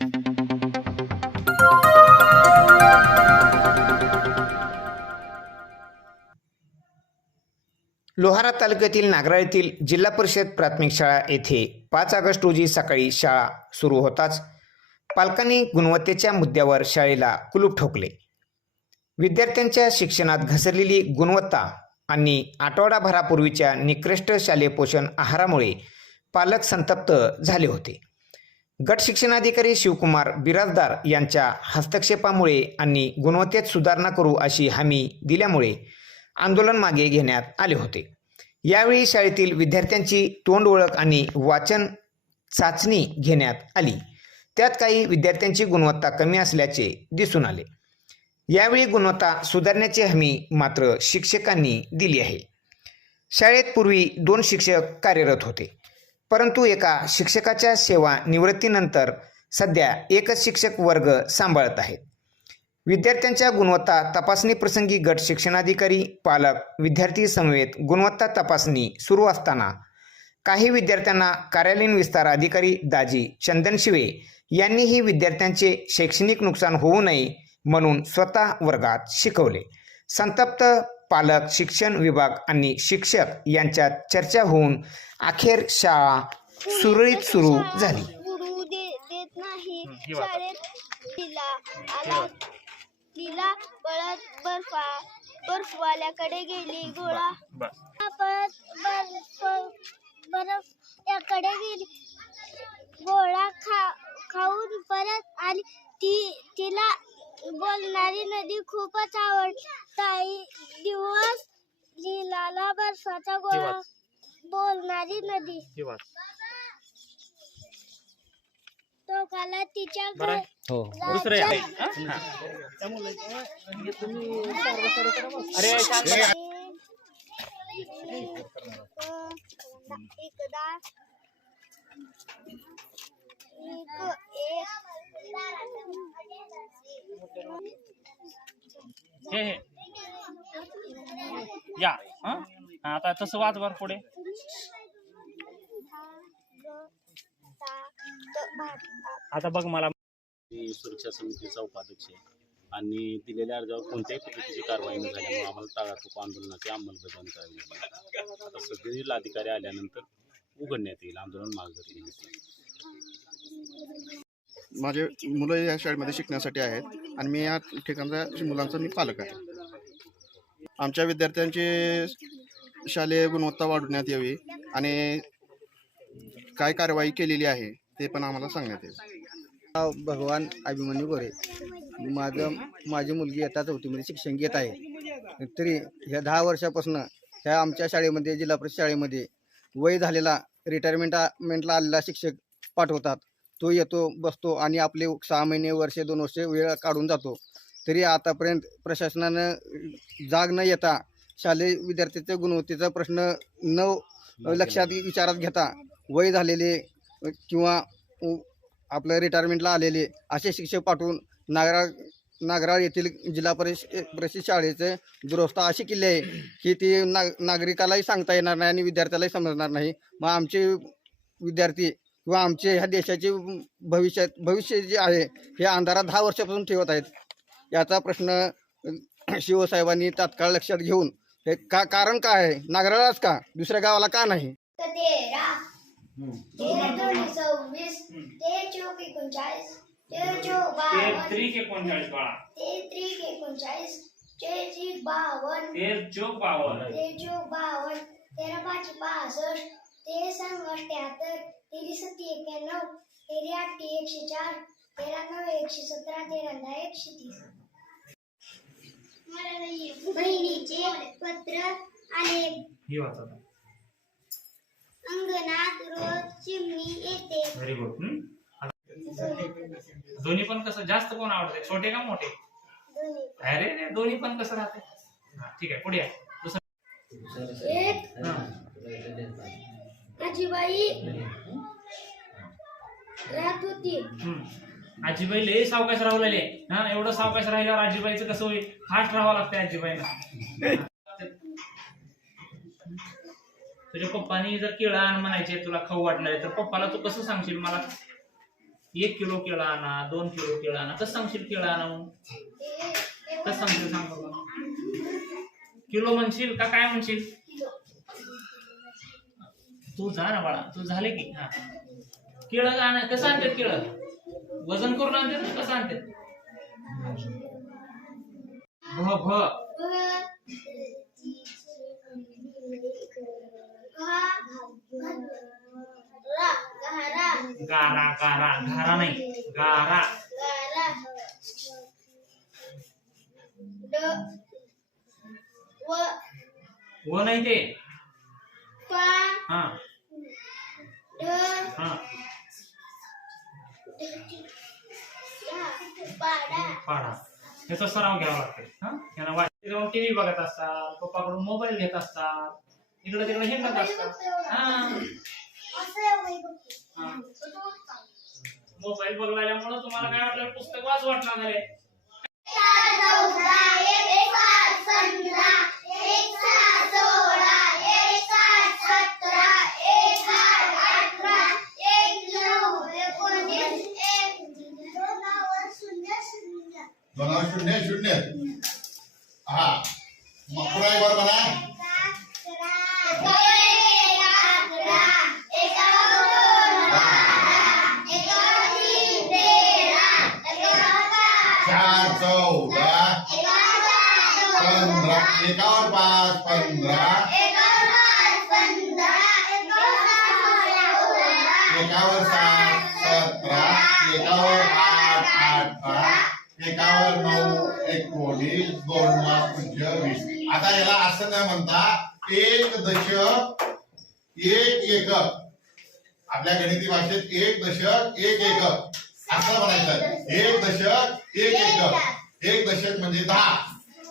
लोहारा तालुक्यातील नागरा येथील जिल्हा परिषद प्राथमिक शाळा येथे पाच ऑगस्ट रोजी सकाळी शाळा सुरू होताच पालकांनी गुणवत्तेच्या मुद्द्यावर शाळेला कुलूप ठोकले. विद्यार्थ्यांच्या शिक्षणात घसरलेली गुणवत्ता आणि आठवडाभरापूर्वीच्या निकृष्ट शालेय पोषण आहारामुळे पालक संतप्त झाले होते. गट शिक्षणाधिकारी शिवकुमार बिराजदार यांच्या हस्तक्षेपामुळे आणि गुणवत्तेत सुधारणा करू अशी हमी दिल्यामुळे आंदोलन मागे घेण्यात आले होते. यावेळी शाळेतील विद्यार्थ्यांची तोंड ओळख आणि वाचन चाचणी घेण्यात आली. त्यात काही विद्यार्थ्यांची गुणवत्ता कमी असल्याचे दिसून आले. यावेळी गुणवत्ता सुधारण्याची हमी मात्र शिक्षकांनी दिली आहे. शाळेत पूर्वी दोन शिक्षक कार्यरत होते. परंतु एका शिक्षकाच्या सेवा निवृत्तीनंतर सध्या एकच शिक्षक वर्ग सांभाळत आहेत विद्यार्थ्यांच्या गुणवत्ता तपासणी प्रसंगी गट शिक्षणाधिकारी पालक विद्यार्थी समवेत गुणवत्ता तपासणी सुरू असताना काही विद्यार्थ्यांना कार्यालयीन विस्तार अधिकारी दाजी चंदन शिवे यांनीही विद्यार्थ्यांचे शैक्षणिक नुकसान होऊ नये म्हणून स्वतः वर्गात शिकवले. संतप्त पालक शिक्षण विभाग आणि शिक्षक यांच्यात चर्चा होऊन अखेर शाळा सुरळीत सुरू झाली. बुडू दे देत नाही. शाळेत तिला आला तिला पळत बर्फा बर्फवाल्याकडे गेली. गोळा बस परत बर्फ बर्फ याकडे गेली. गोळा खा खाऊन परत बोलणारी नदी खूपच आवड ताई दिवस लिहिलाला बर्फाचा गोळा दिवस. बोलणारी नदी. ही वाच तिच्या बरं. आहे? हो. दुसरं आहे. अरे. एकदा हे हे. या. हा, आता तसं वाच बर पुढे. आता बघ मला. मी सुरक्षा समितीचा उपाध्यक्ष आहे. आणि दिलेल्या अर्जावर कोणत्याही पद्धतीची कारवाई न झाल्यामुळे आम्हाला तळातूप आंदोलनाची अंमलबजावणी करावी लागली. आता सध्या जिल्हाधिकारी आल्यानंतर उघडण्यात येईल. आंदोलन मागे घेण्यात येईल माझे मुलं या शाळेमध्ये शिकण्यासाठी आहेत आणि मी या ठिकाणचा मुलांचा मी पालक आहे. आमच्या विद्यार्थ्यांची शालेय गुणवत्ता वाढवण्यात यावी आणि काय कारवाई केलेली आहे ते पण आम्हाला सांगण्यात येईल. भगवान अभिमन्यू गोरे. माझं माझी मुलगी येतात चौथीमध्ये शिक्षण घेत आहे. तरी ह्या दहा वर्षापासून ह्या आमच्या शाळेमध्ये जिल्हा परिषद शाळेमध्ये वय झालेला रिटायरमेंटला आलेला शिक्षक पाठवतात. तो येतो बसतो आणि आपले सहा महिने वर्षे दोन वर्षे वेळ काढून जातो. तरी आतापर्यंत प्रशासनानं जाग न येता शालेय विद्यार्थ्याच्या गुणवत्तेचा प्रश्न न लक्षात विचारात घेता वय झालेले किंवा आपलं रिटायरमेंटला आलेले असे शिक्षक पाठवून नागराळ नागराळ येथील जिल्हा परिषद परिषद शाळेचे दुरवस्था अशी केली आहे की ती ना नागरिकालाही सांगता येणार नाही आणि विद्यार्थ्यालाही समजणार नाही. मग आमचे विद्यार्थी किंवा आमचे ह्या देशाचे भविष्यात भविष्य जे आहे हे अंधारात दहा वर्षापासून ठेवत आहेत. याचा प्रश्न शिवसाहेबांनी तात्काळ लक्षात घेऊन हे का कारण काय आहे? नागराळाच का? दुसऱ्या गावाला का नाही? तेरा पाच पासष्ट तेरा सांग अठ्याहत्तर तेरी सत्ती एक्याण्णव तेरी आठटी एकशे चार तेरा नऊ एकशे सतरा तेरा दहा एकशे तीस। बहिणीचे पत्र आले. ही वाच आता. अंगणात रोज चिमणी येते. व्हेरी गुड दोन्ही पण कसं जास्त कोण आवडते छोटे का मोठे? दोन्ही. अरे रे दोन्ही पण कसं राहते हा, ठीक आहे पुढे या. दुसरं एक. हा. आजीबाई राहत होती. हम्म. आजीबाई लय सावकाश राहलेले हा एवढं सावकाश राहिल्यावर आजीबाईचं कसं होईल? फास्ट राहावं लागतं आजीबाईला. तुझ्या पप्पानी जर केळं आण म्हणायचे तुला खाऊ वाटणार तर पप्पाला तू कसं सांगशील मला? एक किलो केळं आणा दोन किलो केळं आणा. कसं सांगशील केळं आणा म्हणून कसं सांगशील सांग बघा किलो म्हणशील का काय म्हणशील? तू जा ना बाळा तू झाले की हा. केळं आणा कसं आणतात केळं? वजन करून आणतात ना कसं आणतात? भ भ. गारा गारा घारा नाही गारा. व नाही ते. हा. पाडा. ह्याचा सराव घ्यावा लागतो. हा? यांना वाटते जाऊन टीव्ही बघत असतात पप्पाकडून मोबाईल घेत असतात इकडे तिकडे हिंडत असतात. हा. मोबाईल बघल्यामुळे तुम्हाला काय वाटलं? पुस्तक वाच वाटणार आहे दोनावर शून्य शून्य. हा. मग पुन्हा एक बार म्हणा चार चौदा. पंधरा. एकावर पाच पंधरा. एकावर सात सतरा. एकावर आठ आठ आठ. एकावर नऊ एकोणीस दोन लाख पूज्य वीस. आता याला असं नाही म्हणता? एक दशक एक एकक. आपल्या गणिती भाषेत एक दशक एक एकक. असं म्हणायचं. एक दशक एक एकक. एक दशक म्हणजे दहा.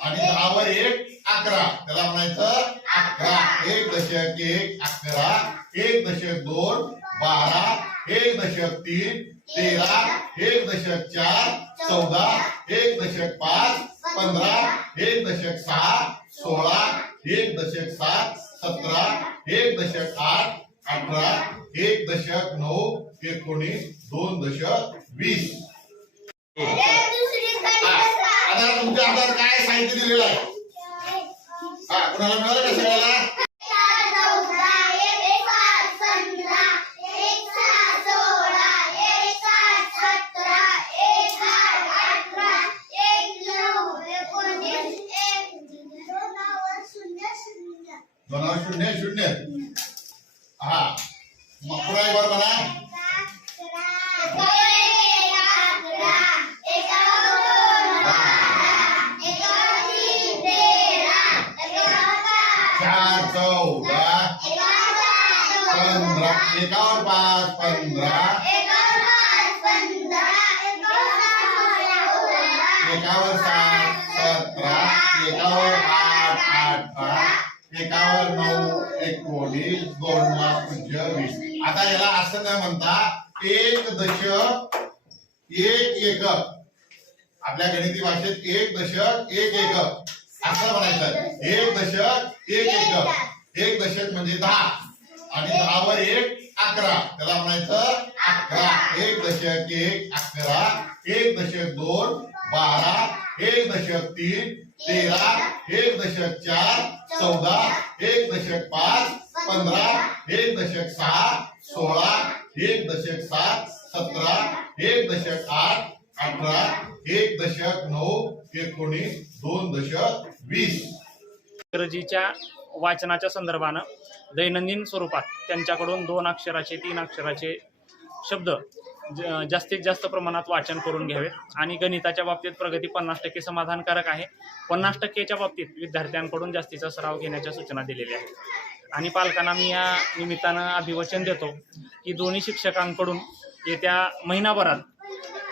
आणि दहावर एक अकरा. त्याला म्हणायचं अकरा. एक दशक एक अकरा एक दशक दोन बारा एक दशक तीन तेरा एक दशक चार चौदा एक दशक पाच पंधरा एक दशक सहा सोळा एक दशक सात सतरा एक दशक आठ अठरा एक दशक नऊ एकोणीस दोन दशक वीस. आता तुमच्या हातात काय साहित्य दिलेलं आहे? हा कुणाला मिळालं का सगळ्याला? शून्य शून्य. हा. मग पुन्हा एक बार म्हणा. चार चौदा. पंधरा. एकावर पाच पंधरा. एकावर सात सतरा. एकावर आठ. एकावर नऊ एकोणीस दोन लाख वीस आता याला असं काय म्हणता? एक दशक एक एकक. आपल्या गणिती भाषेत एक दशक एक एकक. असं म्हणायचं. एक दशक एक एकक. एक दशक म्हणजे दहा. आणि दहावर एक अकरा. त्याला म्हणायचं अकरा. एक दशक एक अकरा. एक दशक दोन बारा. एक दशक तीन तेरा. एक दशक चार चौदा एक दशक पाच पंधरा एक दशक सहा सोळा एक दशक सात सतरा एक दशक आठ अठरा एक दशक नऊ एकोणीस दोन दशक वीस. इंग्रजीच्या वाचनाच्या संदर्भानं दैनंदिन स्वरूपात त्यांच्याकडून दोन अक्षराचे तीन अक्षराचे शब्द जास्तीत जास्त प्रमाणात वाचन करून घ्यावेत आणि गणिताच्या बाबतीत प्रगती पन्नास टक्के समाधानकारक आहे. पन्नास टक्केच्या बाबतीत विद्यार्थ्यांकडून जास्तीचा सराव घेण्याच्या सूचना दिलेल्या आहेत. आणि पालकांना मी या निमित्तानं अभिवचन देतो की दोन्ही शिक्षकांकडून येत्या महिनाभरात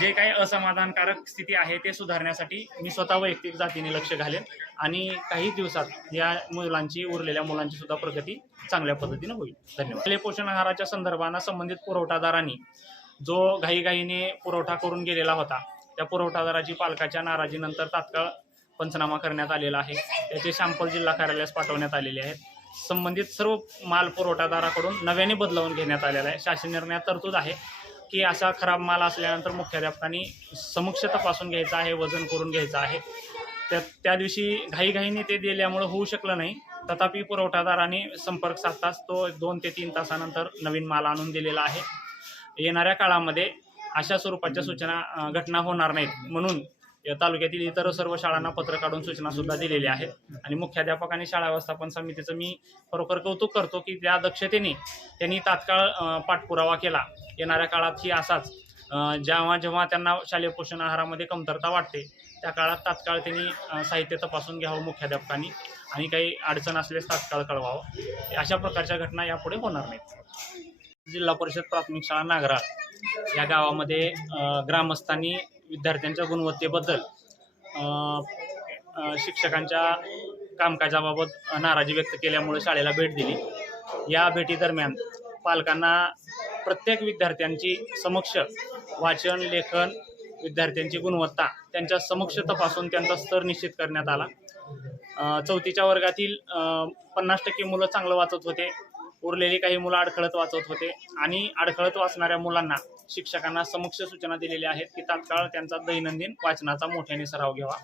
जे काही असमाधानकारक स्थिती आहे ते सुधारण्यासाठी मी स्वतः वैयक्तिक जातीने लक्ष घालेन आणि काही दिवसात या मुलांची उरलेल्या मुलांची सुद्धा प्रगती चांगल्या पद्धतीने होईल. धन्यवाद. पोषण आहाराच्या संदर्भानं संबंधित पुरवठादारांनी जो घाईघाईने पुरवठा करून गेलेला होता त्या पुरवठादाराची पालकाच्या नाराजीनंतर तात्काळ पंचनामा करण्यात आलेला आहे. त्याचे सॅम्पल जिल्हा कार्यालयास पाठवण्यात आलेले आहेत. संबंधित सर्व माल पुरवठादाराकडून नव्याने बदलावून घेण्यात आलेला आहे. शासन निर्णयात तरतूद आहे की असा खराब माल असल्यानंतर मुख्याध्यापकांनी समक्ष तपासून घ्यायचा आहे वजन करून घ्यायचं आहे. त्या त्या दिवशी घाईघाईने ते दिल्यामुळं होऊ शकलं नाही. तथापि पुरवठादाराने संपर्क साधताच तो दोन ते तीन तासानंतर नवीन माल आणून दिलेला आहे. येणाऱ्या काळामध्ये अशा स्वरूपाच्या सूचना घटना होणार नाहीत. म्हणून या तालुक्यातील इतर सर्व शाळांना पत्र काढून सूचना सुद्धा दिलेल्या आहेत. आणि मुख्याध्यापक आणि शाळा व्यवस्थापन समितीचं मी खरोखर कौतुक करतो की त्या दक्षतेने त्यांनी तात्काळ पाठपुरावा केला. येणाऱ्या काळात ही असाच जेव्हा जेव्हा त्यांना शालेय पोषण आहारामध्ये कमतरता वाटते त्या काळात तात्काळ त्यांनी साहित्य तपासून घ्यावं मुख्याध्यापकांनी आणि काही अडचण असल्यास तात्काळ कळवावं. अशा प्रकारच्या घटना यापुढे होणार नाहीत. जिल्हा परिषद प्राथमिक शाळा नागराळ या गावामध्ये ग्रामस्थांनी विद्यार्थ्यांच्या गुणवत्तेबद्दल शिक्षकांच्या कामकाजाबाबत नाराजी व्यक्त केल्यामुळे शाळेला भेट दिली. या भेटीदरम्यान पालकांना प्रत्येक विद्यार्थ्यांची समक्ष वाचन लेखन विद्यार्थ्यांची गुणवत्ता त्यांच्या समक्ष तपासून त्यांचा स्तर निश्चित करण्यात आला. चौथीच्या वर्गातील पन्नास टक्के मुलं चांगलं वाचत होते. उरलेली काही मुलं अडखळत वाचवत होते. आणि अडखळत वाचणाऱ्या मुलांना शिक्षकांना समक्ष सूचना दिलेल्या आहेत की तात्काळ त्यांचा दैनंदिन वाचनाचा मोठ्याने सराव घ्यावा.